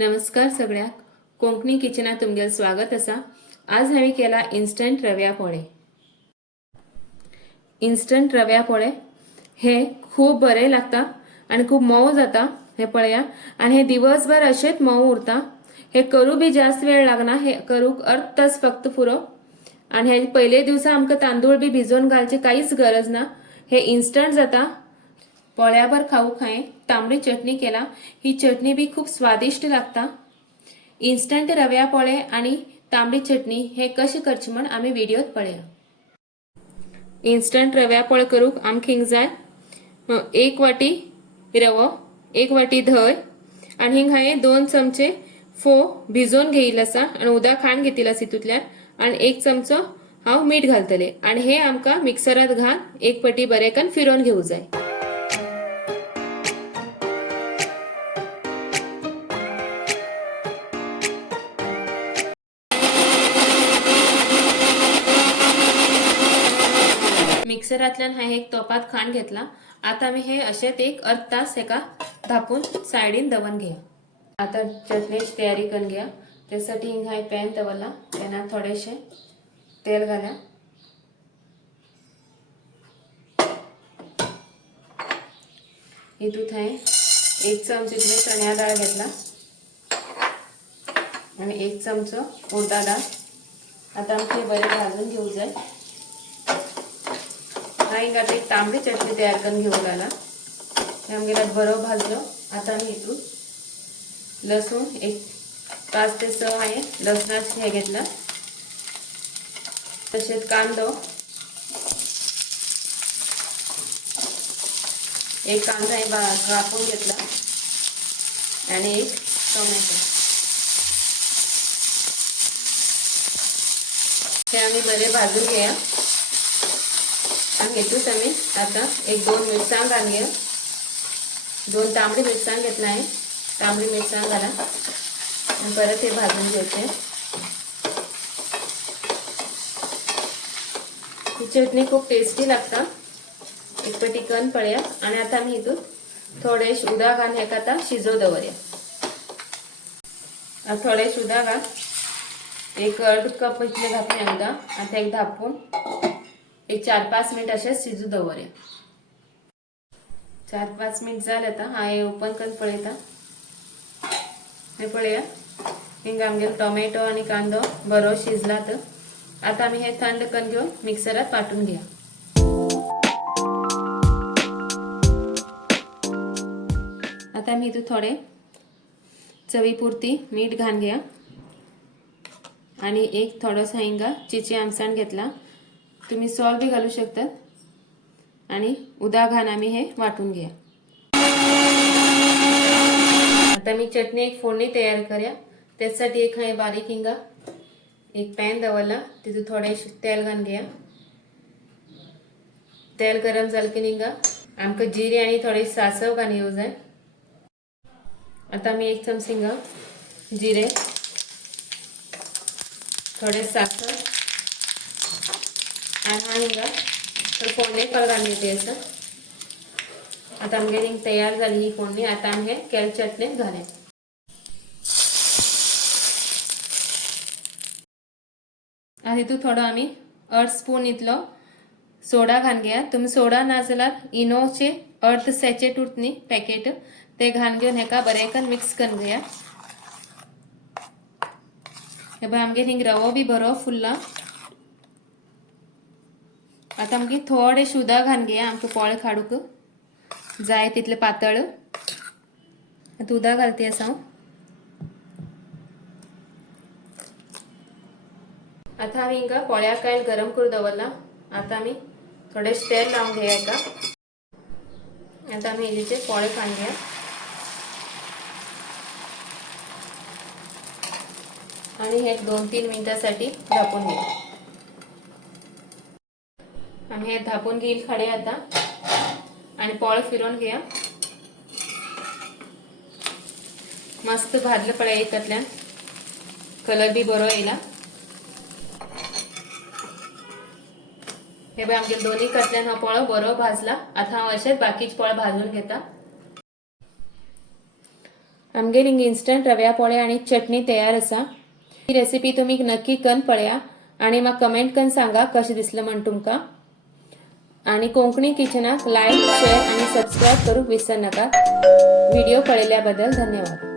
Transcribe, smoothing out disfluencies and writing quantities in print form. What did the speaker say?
नमस्कार सगळ्याक कोंकणी किचनात तुमगेल स्वागत असा। आज हांवें केला इन्स्टंट रव्या पोळे। इन्स्टंट रव्या पोळे हे खूप बरे लागता आणि खूप मऊ जाता। हे पळया आणि हे दिवसभर असेच मऊ उरता। हे करू बी जास्त वेळ लागना, हे करूक अर्ध तास फक्त पुरो। आणि हे पहिले दिवसा आमका तांदूळ बी भिजवून घालची काहीच गरज ना, हे इन्स्टंट जाता। पोळ्याभर खाऊक हांवें तांबडी चटणी केला। ही चटणी बी खूप स्वादिष्ट लागता। इन्स्टंट रव्या पोळे आणि तांबडी चटणी हे कशी करची म्हण आम्ही व्हिडिओत पळया। इन्स्टंट रव्या पोळे करूक आमक हिंग जाय 1 वाटी रवो, 1 वाटी धंय आणि हिंग हांवें 2 चमचे फोव भिजवून घेईल असा आणि उदक खाण घेतील हितूंतल्यान आणि 1 चमचो हांव मीठ घालतले आणि हे आमका मिक्सरात घाल एक पटी बरेकन फिरोन घेऊ जाय। मिक्सरातल्यान हा एक तोपात खाण घेतला। आता मी हे अशेच एक अर्ध तास एका धापून साइडीन दवन घ्या। आता चटणीची तयारी करून घ्या। त्यासाठी हिंग हाय पॅन दवरला, पॅनात थोडेसे तेल घाला। हितून हाय 1 चमचेतले चण्या डाळ घेतला आणि 1 चमचो उडदा डाळ। आता आमचे बरे भाजून घेऊ जाय। हांवें आता एक तांबडी चटणी तयार करून घेऊ घाला। आमगेला बरो भाजलो। आता आम्ही इतून लसूण एक 5 ते 6 हांवें लसणाचे हे घेतला। तसेच कांदो एक कांदा कापून घेतला आणि एक टोमॅटो हे आम्ही बरे भाजून घेया। आणि हेतूच आम्ही आता एक 2 मिरसांग घालूया। 2 तांबडी मिरसांग घेतला आहे, तांबडी मिरसांग घाला आणि परत हे भाजून घ्यायचे। ही चटणी खूप टेस्टी लागता। एक पटी कण पळया आणि आता आम्ही इथून थोडेश उदक घालून हेका आता शिजव दवरया। थोडेश उदक घाल, एक अर्ध कप इतले घातले उदक। आता एक धापून एक 4-5 मिनिट असे शिजू दवरया। 4-5 मिनिट झाले। आता हा हे ओपन करून पळयता। हे पळया हिंग आमगेलो टोमॅटो आणि कांदो बरो शिजला। तर आता आम्ही हे थंड करून घेऊन मिक्सरात वाटून घ्या। आता मी इथं थोडे चवीपुरती मीठ घाल घ्या आणि एक थोडासा हिंगा चिची आमसाण घेतला। तुम्ही सॉल्ट बी घालू शकतात आणि उदक घालून आम्ही हे वाटून घ्या। आता मी चटणी एक फोडणी तयार करूया। त्यासाठी एक हाय बारीक हिंगा एक पॅन दवरला, तिथून थोडेसे तेल घालून घ्या। तेल गरम झालं की हिंगा आमका जिरे आणि थोडे सासव घालून घेऊ जाय। आता मी 1 चमच हिंगा जिरे, थोडे सासव आणि हा हिंगा तर फोडणी पर घालून घेते असं। आता आमगे हिंग तयार झाली ही फोडणी। आता आम्ही हे केल चटणीत घाले। आणि इथून थोडं आम्ही अर्ध स्पून इतलो सोडा घालून घ्या। तुम्ही सोडा ना जाल्यार इनोचे अर्ध सॅचेट उरतनी पॅकेट ते घालून घेऊन हेका बरेकन मिक्स करून घ्या। हे बघ आमगे हिंग रवो बी बरो फुलला। आता आमगे थोडे उदक घालून घ्या आमचे पोळे काडूक जाय तितले पातळ। आता उदक घालते असं। आता आम्ही हिंगा पोळ्या कायल गरम करून दवरला। आता आम्ही थोडे तेल लावून घ्या एका। आता आम्ही हेचे पोळे काढून घ्या आणि हे 2-3 मिनिटांसाठी झाकून घ्या। आम्ही हे झाकून घेईल खडे आता आणि पोळे फिरवून घ्या। मस्त भाजलं पळया एकतल्यान कलर बी बरो येला। हे बघ आमगे दोन्ही कटल्यान हा पोळो बरो भाजला। आता हांव अशेच बाकीचे पोळे भाजून घेता। आमगेर हिंग इन्स्टंट रव्या पोळे आणि चटणी तयार आसा। ही रेसिपी तुम्ही नक्की करून पळया आणि म्हाका कमेंट करून सांगा कशें दिसलें म्हण तुमकां। आणि कोंकणी किचनाक लाईक शेअर आणि सबस्क्राईब करूंक विसर नाका। व्हिडिओ पळयल्या बद्दल धन्यवाद।